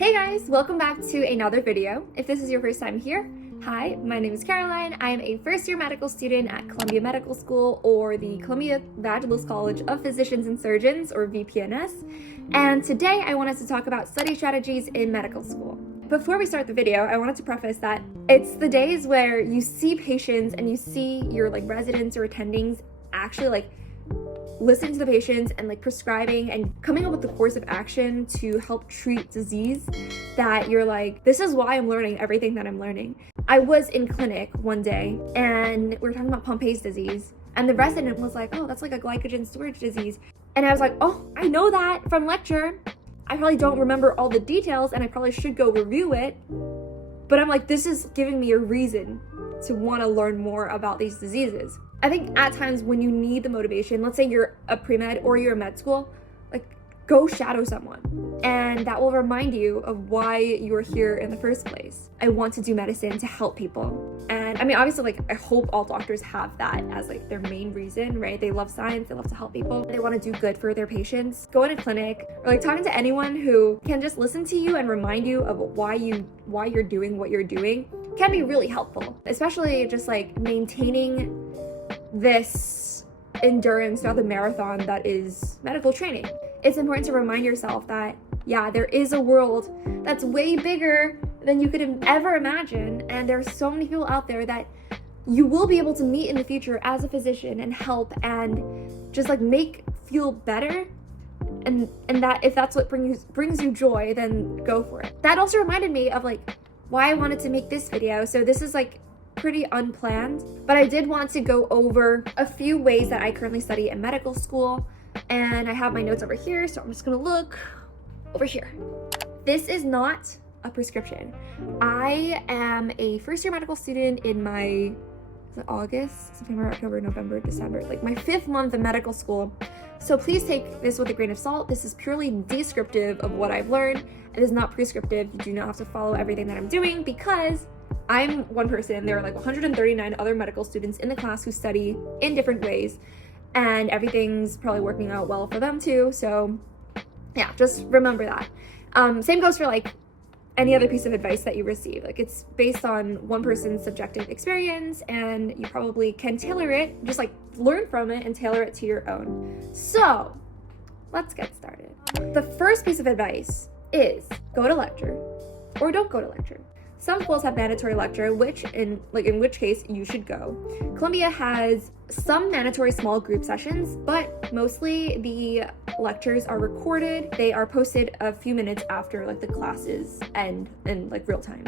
Hey guys, welcome back to another video. If this is your first time here, hi, my name is Caroline. I am a first-year medical student at Columbia Medical School, or the Columbia Vanderbilt College of Physicians and Surgeons, or VP&S. And today I wanted to talk about study strategies in medical school. Before we start the video, I wanted to preface that it's the days where you see patients and you see your residents or attendings actually listening to the patients and prescribing and coming up with the course of action to help treat disease that you're this is why I'm learning everything that I'm learning. I was in clinic one day and we were talking about Pompe's disease, and the resident was like, oh, that's like a glycogen storage disease. And I was like, oh, I know that from lecture. I probably don't remember all the details and I probably should go review it. But I'm like, this is giving me a reason to want to learn more about these diseases. I think at times when you need the motivation, let's say you're a pre-med or you're a med school, go shadow someone. And that will remind you of why you're here in the first place. I want to do medicine to help people. And I mean, obviously, I hope all doctors have that as their main reason, right? They love science, they love to help people, they want to do good for their patients. Going to clinic or talking to anyone who can just listen to you and remind you of why you're doing what you're doing can be really helpful, especially just maintaining this endurance throughout the marathon that is medical training. It's important to remind yourself that, yeah, there is a world that's way bigger than you could ever imagine, and there's so many people out there that you will be able to meet in the future as a physician and help and just make feel better, and that if that's what brings you joy, then go for it. That also reminded me of why I wanted to make this video. So this is pretty unplanned, but I did want to go over a few ways that I currently study in medical school, and I have my notes over here, so I'm just gonna look over here. This is not a prescription. I am a first-year medical student in my August, September, October, November, December, my 5th month of medical school. So please take this with a grain of salt. This is purely descriptive of what I've learned. It is not prescriptive. You do not have to follow everything that I'm doing, because I'm one person. There are 139 other medical students in the class who study in different ways, and everything's probably working out well for them too. So yeah, just remember that. Same goes for any other piece of advice that you receive. It's based on one person's subjective experience, and you probably can tailor it, just learn from it and tailor it to your own. So let's get started. The first piece of advice is go to lecture or don't go to lecture. Some schools have mandatory lecture, in which case you should go. Columbia has some mandatory small group sessions, but mostly the lectures are recorded. They are posted a few minutes after the classes end in real time.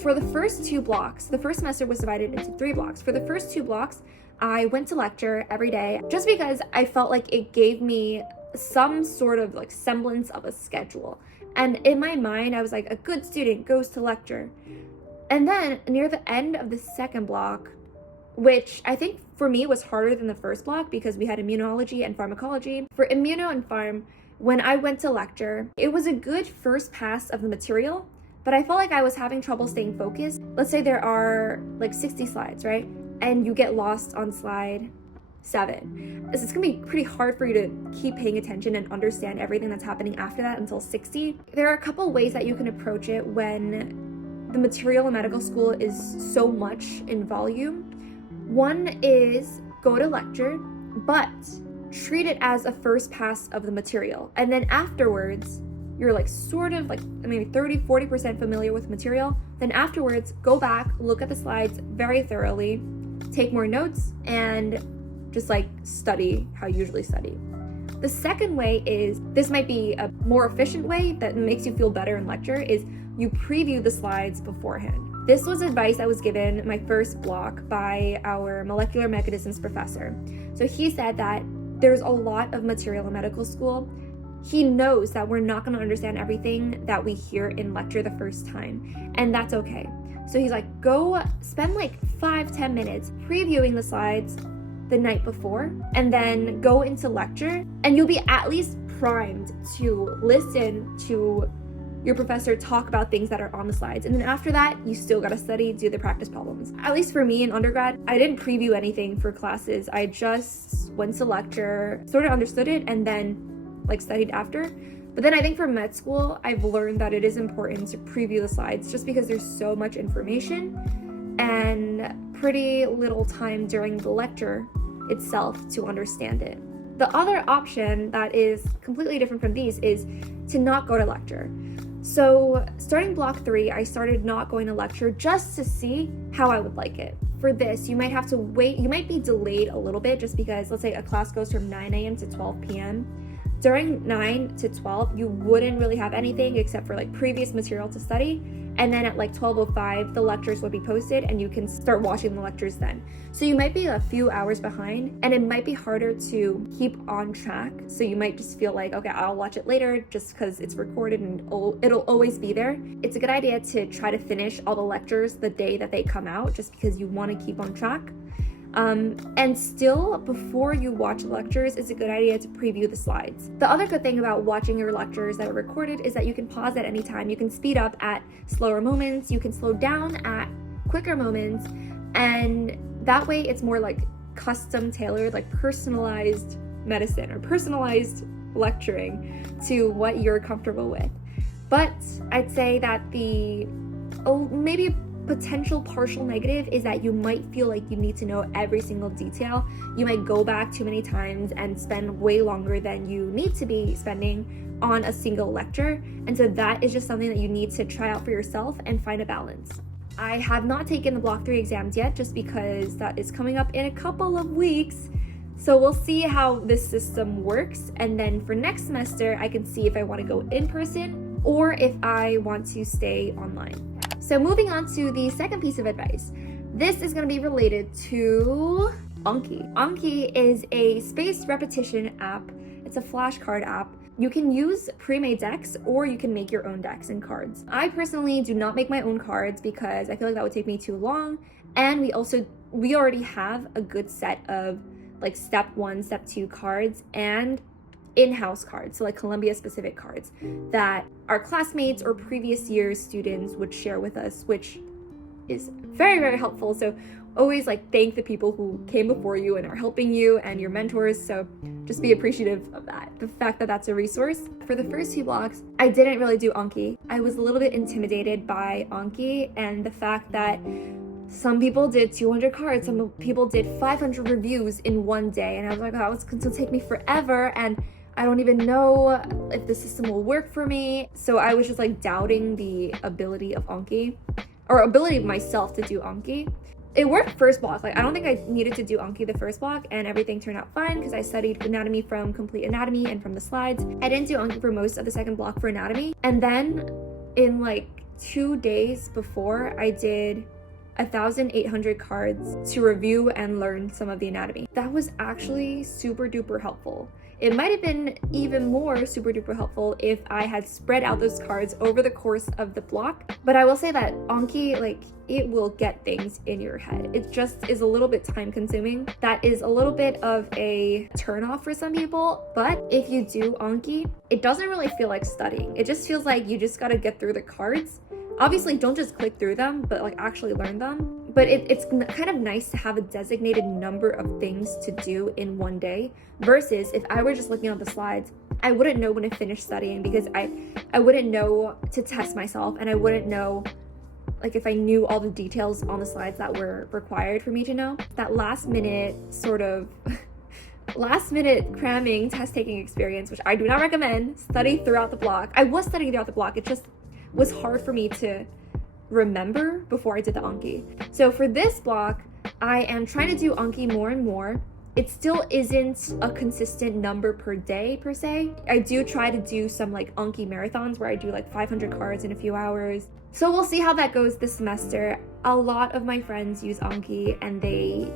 For the first 2 blocks, the first semester was divided into 3 blocks. For the first 2 blocks, I went to lecture every day just because I felt it gave me some sort of semblance of a schedule. And in my mind, I was a good student goes to lecture. And then near the end of the second block, which I think for me was harder than the first block because we had immunology and pharmacology. For immuno and pharm, when I went to lecture, it was a good first pass of the material, but I felt I was having trouble staying focused. Let's say there are 60 slides, right? And you get lost on slide 7. It's gonna be pretty hard for you to keep paying attention and understand everything that's happening after that until 60. There are a couple ways that you can approach it when the material in medical school is so much in volume. One is go to lecture, but treat it as a first pass of the material. And then afterwards, you're maybe 30-40% familiar with material. Then afterwards, go back, look at the slides very thoroughly, take more notes, and just study how you usually study. The second way is, this might be a more efficient way that makes you feel better in lecture, is you preview the slides beforehand. This was advice I was given my first block by our molecular mechanisms professor. So he said that there's a lot of material in medical school. He knows that we're not going to understand everything that we hear in lecture the first time, and that's okay. So he's go spend 5-10 minutes previewing the slides the night before, and then go into lecture, and you'll be at least primed to listen to your professor talk about things that are on the slides. And then after that, you still gotta study, do the practice problems. At least for me in undergrad, I didn't preview anything for classes. I just went to lecture, sort of understood it, and then studied after. But then I think for med school, I've learned that it is important to preview the slides just because there's so much information and pretty little time during the lecture itself to understand it. The other option that is completely different from these is to not go to lecture. So starting block 3, I started not going to lecture just to see how I would like it. For this, you might have to wait, you might be delayed a little bit just because, let's say a class goes from 9 a.m. to 12 p.m. During 9 to 12, you wouldn't really have anything except for like previous material to study. And then at like 12:05, the lectures would be posted and you can start watching the lectures then. So you might be a few hours behind and it might be harder to keep on track. So you might just feel like, okay, I'll watch it later just because it's recorded and it'll always be there. It's a good idea to try to finish all the lectures the day that they come out just because you want to keep on track. And still, before you watch the lectures, it's a good idea to preview the slides. The other good thing about watching your lectures that are recorded is that you can pause at any time. You can speed up at slower moments, you can slow down at quicker moments, and that way it's more like custom tailored, like personalized medicine or personalized lecturing to what you're comfortable with. But I'd say that maybe potential partial negative is that you might feel like you need to know every single detail. You might go back too many times and spend way longer than you need to be spending on a single lecture. And so that is just something that you need to try out for yourself and find a balance. I have not taken the block 3 exams yet just because that is coming up in a couple of weeks. So we'll see how this system works. And then for next semester, I can see if I want to go in person or if I want to stay online. So moving on to the second piece of advice. This is going to be related to Anki. Anki is a spaced repetition app. It's a flashcard app. You can use pre-made decks or you can make your own decks and cards. I personally do not make my own cards because I feel like that would take me too long. And we already have a good set of like step 1, step 2 cards and in-house cards, so like Columbia specific cards that our classmates or previous year's students would share with us, which is very, very helpful. So always like thank the people who came before you and are helping you and your mentors. So just be appreciative of that, the fact that that's a resource. For the first 2 blocks, I didn't really do Anki. I was a little bit intimidated by Anki and the fact that some people did 200 cards, some people did 500 reviews in one day, and I was like, oh, it's going to take me forever and I don't even know if the system will work for me. So I was just like doubting the ability of Anki, or ability of myself to do Anki. It worked first block. Like I don't think I needed to do Anki the first block and everything turned out fine because I studied anatomy from Complete Anatomy and from the slides. I didn't do Anki for most of the second block for anatomy. And then in like 2 days before, I did 1,800 cards to review and learn some of the anatomy. That was actually super duper helpful. It might have been even more super duper helpful if I had spread out those cards over the course of the block. But I will say that Anki, like, it will get things in your head. It just is a little bit time consuming. That is a little bit of a turnoff for some people. But if you do Anki, it doesn't really feel like studying. It just feels like you just gotta get through the cards. Obviously, don't just click through them, but like actually learn them. But it's kind of nice to have a designated number of things to do in one day versus if I were just looking at the slides, I wouldn't know when to finish studying because I wouldn't know to test myself and I wouldn't know like if I knew all the details on the slides that were required for me to know. That last minute cramming test taking experience, which I do not recommend, study throughout the block. I was studying throughout the block. It just was hard for me to remember before I did the Anki. So for this block, I am trying to do Anki more and more. It still isn't a consistent number per day per se. I do try to do some like Anki marathons where I do like 500 cards in a few hours. So we'll see how that goes this semester. A lot of my friends use Anki and they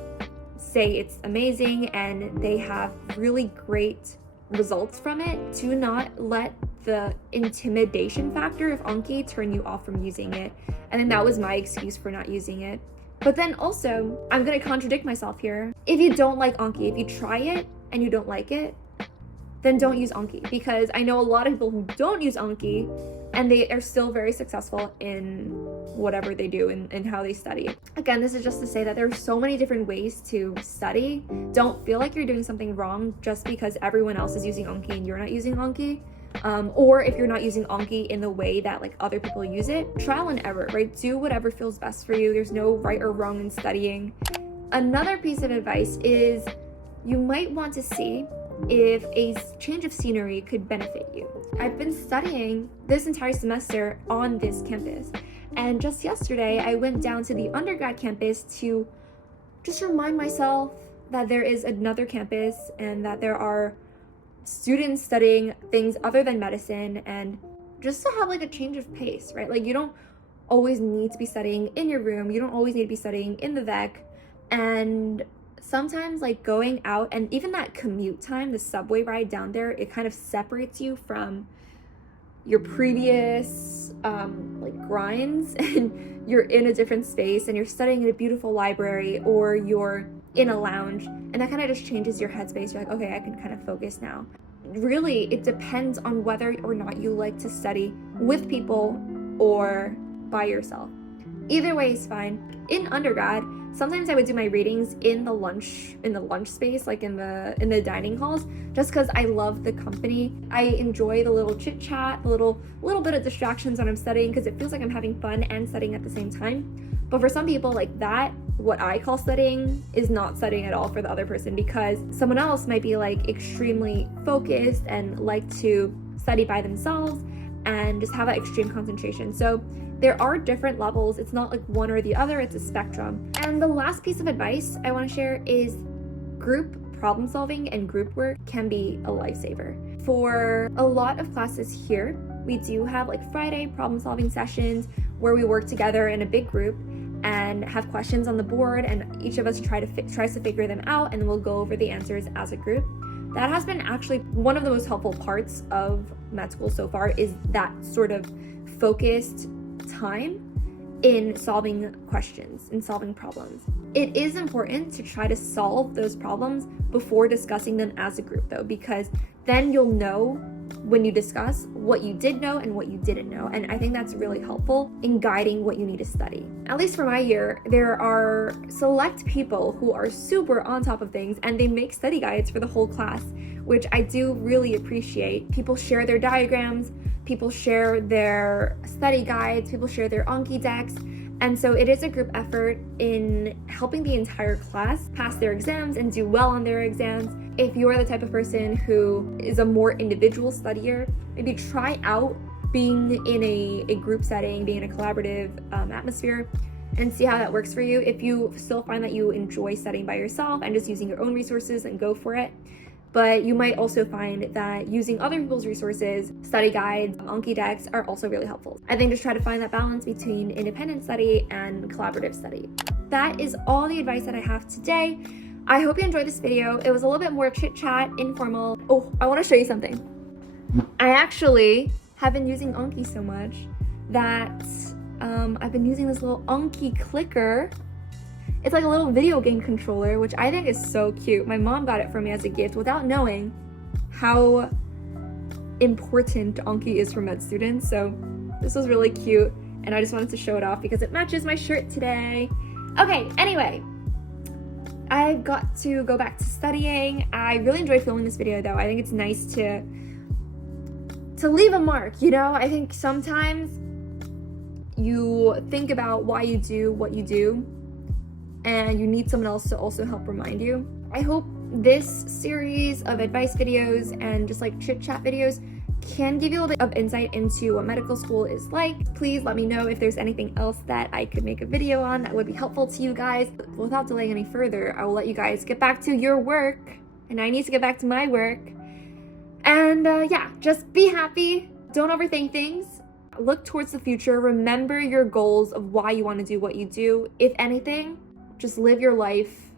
say it's amazing and they have really great results from it. Do not let the intimidation factor of Anki turn you off from using it. And then that was my excuse for not using it. But then also, I'm gonna contradict myself here. If you don't like Anki, if you try it and you don't like it, then don't use Anki, because I know a lot of people who don't use Anki and they are still very successful in whatever they do and how they study. Again, this is just to say that there are so many different ways to study. Don't feel like you're doing something wrong just because everyone else is using Anki and you're not using Anki. or if you're not using Anki in the way that like other people use it, trial and error, right? Do whatever feels best for you. There's no right or wrong in studying. Another piece of advice is you might want to see if a change of scenery could benefit you. I've been studying this entire semester on this campus, and just yesterday I went down to the undergrad campus to just remind myself that there is another campus and that there are students studying things other than medicine, and just to have like a change of pace, right? Like you don't always need to be studying in your room, you don't always need to be studying in the VEC, and sometimes like going out and even that commute time, the subway ride down there, it kind of separates you from your previous like grinds, and you're in a different space and you're studying in a beautiful library or you're in a lounge, and that kind of just changes your headspace. You're like, okay, I can kind of focus now. Really, it depends on whether or not you like to study with people or by yourself. Either way is fine. In undergrad, sometimes I would do my readings in the lunch space, like in the dining halls, just because I love the company. I enjoy the little chit chat, the little bit of distractions when I'm studying, because it feels like I'm having fun and studying at the same time. But for some people, like that, what I call studying is not studying at all for the other person, because someone else might be like extremely focused and like to study by themselves and just have that extreme concentration. So there are different levels. It's not like one or the other, it's a spectrum. And the last piece of advice I want to share is group problem solving and group work can be a lifesaver. For a lot of classes here, we do have like Friday problem solving sessions where we work together in a big group and have questions on the board, and each of us tries to figure them out, and then we'll go over the answers as a group. That has been actually one of the most helpful parts of med school so far, is that sort of focused time in solving questions and solving problems. It is important to try to solve those problems before discussing them as a group though, because then you'll know when you discuss what you did know and what you didn't know. And I think that's really helpful in guiding what you need to study. At least for my year, there are select people who are super on top of things and they make study guides for the whole class, which I do really appreciate. People share their diagrams, people share their study guides, people share their Anki decks. And so it is a group effort in helping the entire class pass their exams and do well on their exams. If you're the type of person who is a more individual studier, maybe try out being in a group setting, being in a collaborative atmosphere, and see how that works for you. If you still find that you enjoy studying by yourself and just using your own resources, then go for it. But you might also find that using other people's resources, study guides, Anki decks are also really helpful. I think just try to find that balance between independent study and collaborative study. That is all the advice that I have today. I hope you enjoyed this video. It was a little bit more chit chat, informal. Oh, I want to show you something. I actually have been using Anki so much that I've been using this little Anki clicker. It's like a little video game controller, which I think is so cute. My mom got it for me as a gift without knowing how important Anki is for med students. So this was really cute, and I just wanted to show it off because it matches my shirt today. Okay, anyway, I've got to go back to studying. I really enjoyed filming this video though. I think it's nice to leave a mark, you know? I think sometimes you think about why you do what you do, and you need someone else to also help remind you. I hope this series of advice videos and just like chit chat videos can give you a little bit of insight into what medical school is like. Please let me know if there's anything else that I could make a video on that would be helpful to you guys. Without delaying any further, I will let you guys get back to your work, and I need to get back to my work. And yeah, just be happy. Don't overthink things. Look towards the future. Remember your goals of why you want to do what you do. If anything, just live your life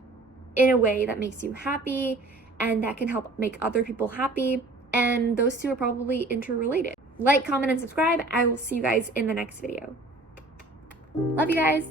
in a way that makes you happy and that can help make other people happy. And those two are probably interrelated. Like, comment, and subscribe. I will see you guys in the next video. Love you guys.